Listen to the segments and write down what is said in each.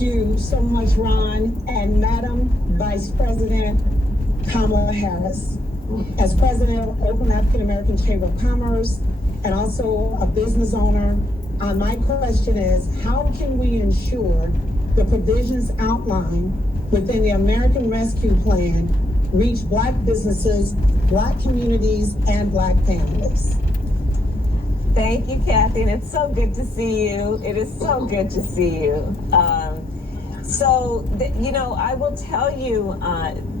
Thank you so much, Ron, and Madam Vice President Kamala Harris. As president of Oakland African American Chamber of Commerce and also a business owner, my question is, how can we ensure the provisions outlined within the American Rescue Plan reach Black businesses, Black communities, and Black families? Thank you, Kathy, and it's so good to see you. It is so good to see you. I will tell you,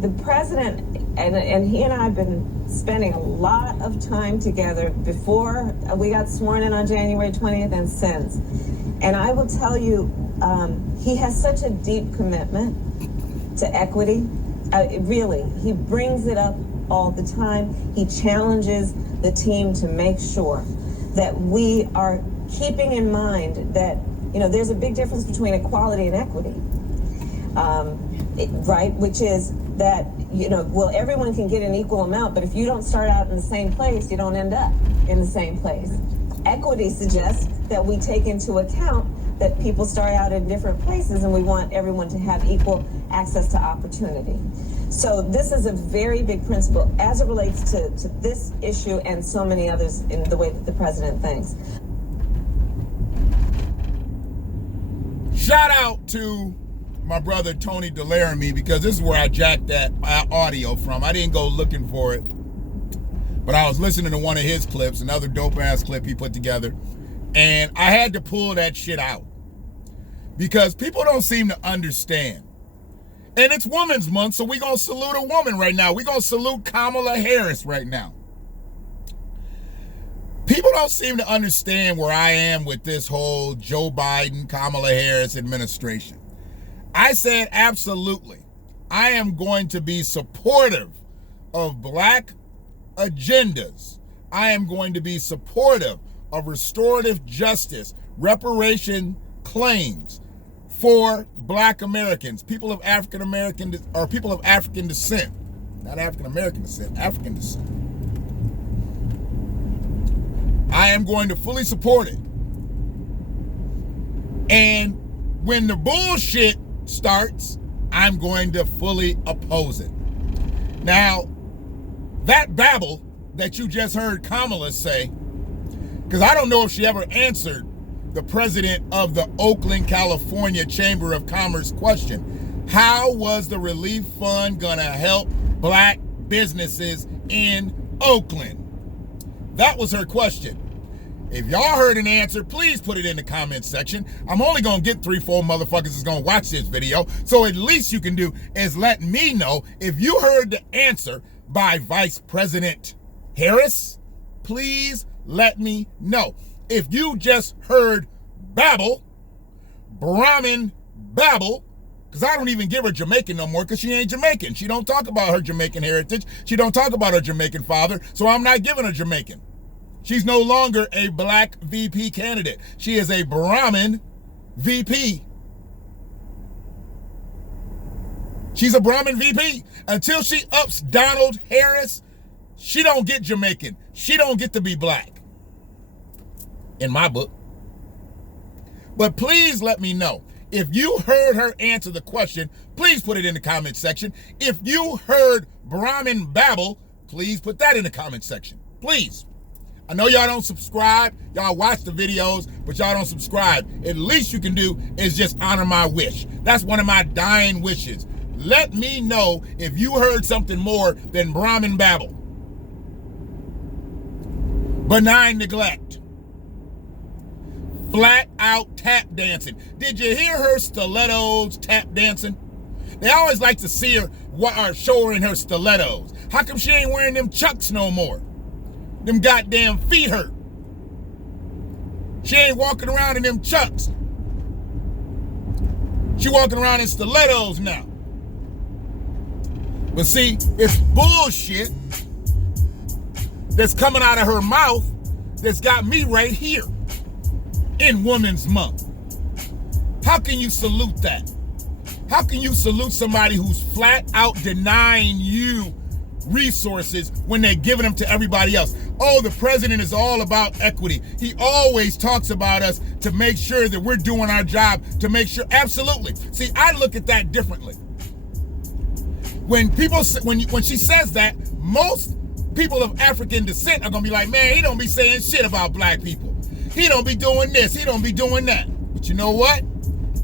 the president, and he and I have been spending a lot of time together before we got sworn in on January 20th and since. And I will tell you, he has such a deep commitment to equity. Really, he brings it up all the time. He challenges the team to make sure that we are keeping in mind that, there's a big difference between equality and equity, right? Which is that, everyone can get an equal amount, but if you don't start out in the same place, you don't end up in the same place. Equity suggests that we take into account that people start out in different places and we want everyone to have equal access to opportunity. So this is a very big principle as it relates to this issue and so many others in the way that the president thinks. Shout out to my brother Tony Delaramie, because this is where I jacked that audio from. I didn't go looking for it, but I was listening to one of his clips, another dope-ass clip he put together, and I had to pull that shit out because people don't seem to understand. And it's Women's Month, so we're going to salute a woman right now. We're going to salute Kamala Harris right now. People don't seem to understand where I am with this whole Joe Biden, Kamala Harris administration. I said absolutely. I am going to be supportive of Black agendas. I am going to be supportive of restorative justice, reparation claims for Black Americans, people of African American, or people of African descent. Not African American descent, African descent. I am going to fully support it. And when the bullshit starts, I'm going to fully oppose it. Now, that babble that you just heard Kamala say, because I don't know if she ever answered the president of the Oakland, California Chamber of Commerce question, how was the relief fund gonna help Black businesses in Oakland? That was her question. If y'all heard an answer, please put it in the comments section. I'm only gonna get 3-4 motherfuckers that's gonna watch this video, so at least you can do is let me know if you heard the answer by Vice President Harris. Please let me know. If you just heard babble, Brahmin babble, because I don't even give her Jamaican no more, because she ain't Jamaican. She don't talk about her Jamaican heritage. She don't talk about her Jamaican father, so I'm not giving her Jamaican. She's no longer a Black VP candidate. She is a Brahmin VP. She's a Brahmin VP. Until she ups Donald Harris, she don't get Jamaican. She don't get to be Black. In my book. But please let me know. If you heard her answer the question, please put it in the comment section. If you heard Brahmin babble, please put that in the comment section. Please. I know y'all don't subscribe. Y'all watch the videos, but y'all don't subscribe. At least you can do is just honor my wish. That's one of my dying wishes. Let me know if you heard something more than Brahmin babble. Benign neglect. Flat out tap dancing. Did you hear her stilettos tap dancing? They always like to see her or show her in her stilettos. How come she ain't wearing them chucks no more? Them goddamn feet hurt. She ain't walking around in them chucks. She walking around in stilettos now. But see, it's bullshit that's coming out of her mouth that's got me right here in Women's Month. How can you salute that? How can you salute somebody who's flat out denying you resources when they're giving them to everybody else? Oh, the president is all about equity. He always talks about us to make sure that we're doing our job, to make sure, absolutely. See, I look at that differently. When she says that, most people of African descent are gonna be like, man, he don't be saying shit about black people. He don't be doing this, he don't be doing that. But you know what?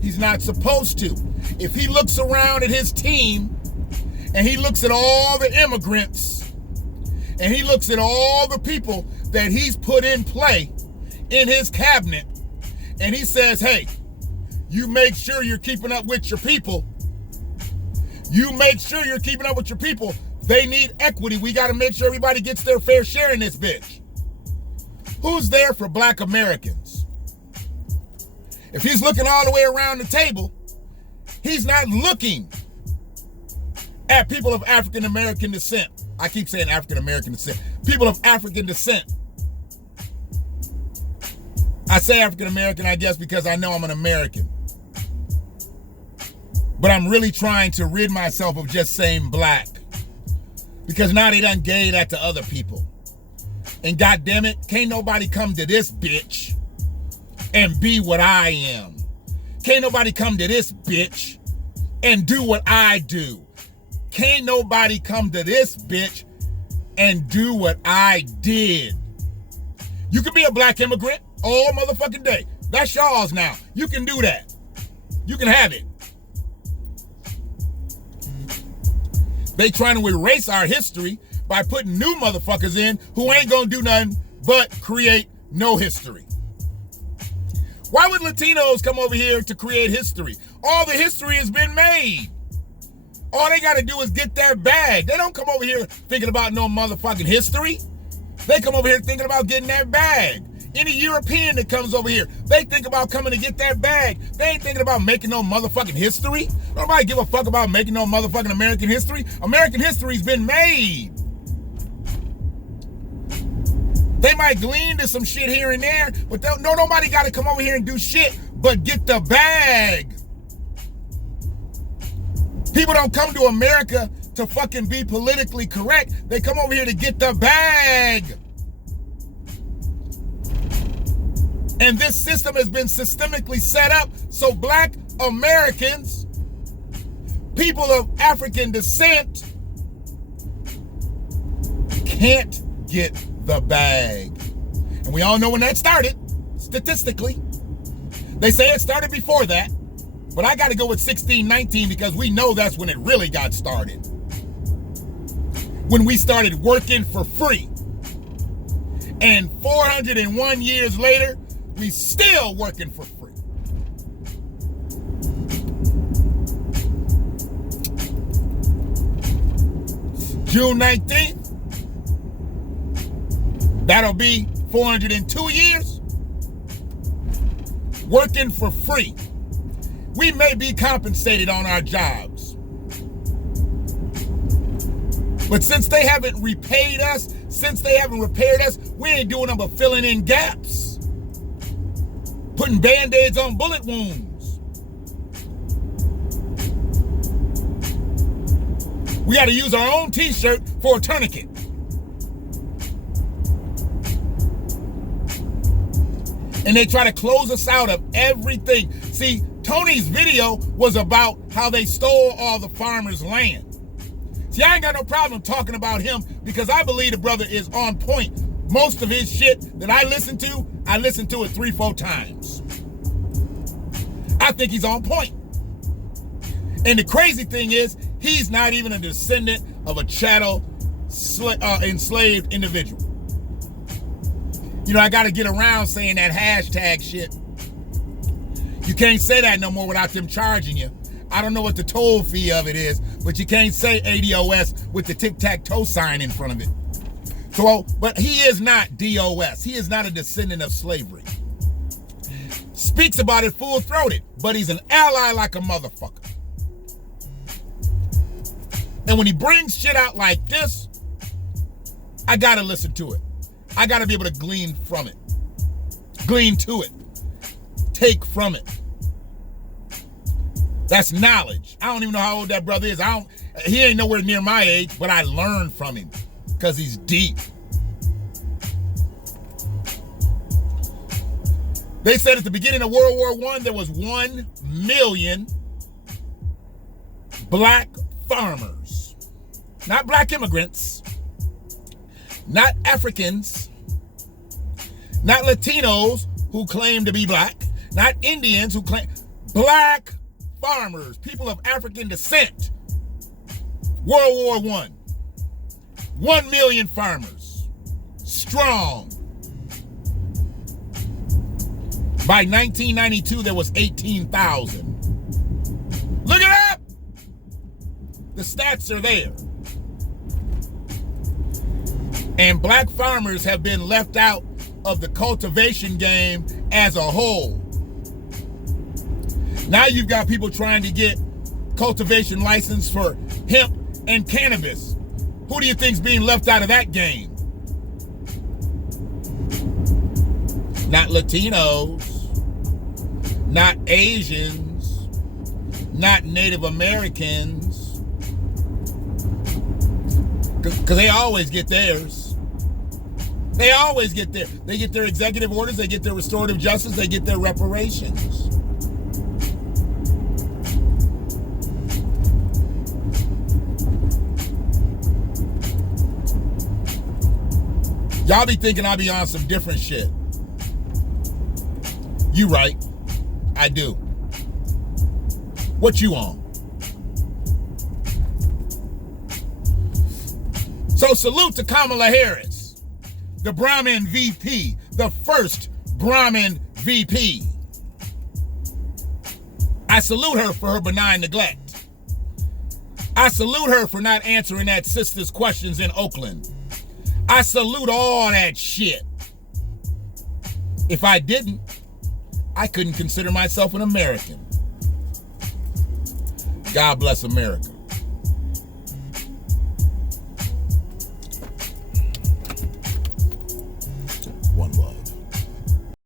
He's not supposed to. If he looks around at his team and he looks at all the immigrants and he looks at all the people that he's put in play in his cabinet, and he says, hey, you make sure you're keeping up with your people. You make sure you're keeping up with your people. They need equity. We got to make sure everybody gets their fair share in this bitch. Who's there for black Americans? If he's looking all the way around the table, he's not looking at people of African American descent. I keep saying African American descent. People of African descent. I say African American, I guess, because I know I'm an American. But I'm really trying to rid myself of just saying black. Because now they done gave that to other people. And goddamn it, can't nobody come to this bitch and be what I am. Can't nobody come to this bitch and do what I do. Can't nobody come to this bitch and do what I did. You can be a black immigrant all motherfucking day. That's y'all's now. You can do that. You can have it. They trying to erase our history by putting new motherfuckers in who ain't gonna do nothing but create no history. Why would Latinos come over here to create history? All the history has been made. All they gotta do is get their bag. They don't come over here thinking about no motherfucking history. They come over here thinking about getting that bag. Any European that comes over here, they think about coming to get that bag. They ain't thinking about making no motherfucking history. Nobody give a fuck about making no motherfucking American history. American history's been made. They might glean to some shit here and there, but nobody got to come over here and do shit but get the bag. People don't come to America to fucking be politically correct. They come over here to get the bag. And this system has been systemically set up so black Americans, people of African descent, can't get the bag. And we all know when that started, statistically. They say it started before that, but I got to go with 1619 because we know that's when it really got started. When we started working for free. And 401 years later, we still working for free. June 19th, that'll be 402 years working for free. We may be compensated on our jobs, but since they haven't repaid us, we ain't doing them but filling in gaps, putting band-aids on bullet wounds. We got to use our own t-shirt for a tourniquet. And they try to close us out of everything. See, Tony's video was about how they stole all the farmers' land. See, I ain't got no problem talking about him because I believe the brother is on point. Most of his shit that I listened to it 3-4 times. I think he's on point. And the crazy thing is, he's not even a descendant of a chattel enslaved individual. You know, I got to get around saying that hashtag shit. You can't say that no more without them charging you. I don't know what the toll fee of it is, but you can't say ADOS with the tic-tac-toe sign in front of it. So, but he is not DOS. He is not a descendant of slavery. Speaks about it full-throated, but he's an ally like a motherfucker. And when he brings shit out like this, I gotta listen to it. I gotta be able to glean from it. Glean to it. Take from it. That's knowledge. I don't even know how old that brother is. He ain't nowhere near my age, but I learned from him because he's deep. They said at the beginning of World War I, there was 1 million black farmers. Not black immigrants. Not Africans. Not Latinos who claim to be black. Not Indians who claim. Black farmers. People of African descent. World War I. 1 million farmers. Strong. By 1992, there was 18,000. Look it up! The stats are there. And black farmers have been left out of the cultivation game as a whole. Now you've got people trying to get cultivation license for hemp and cannabis. Who do you think's being left out of that game? Not Latinos, not Asians, not Native Americans, because they always get theirs. They always get theirs. They get their executive orders, they get their restorative justice, they get their reparations. Y'all be thinking I be on some different shit. You right. I do. What you on? So salute to Kamala Harris, the Brahmin VP, the first Brahmin VP. I salute her for her benign neglect. I salute her for not answering that sister's questions in Oakland. I salute all that shit. If I didn't, I couldn't consider myself an American. God bless America.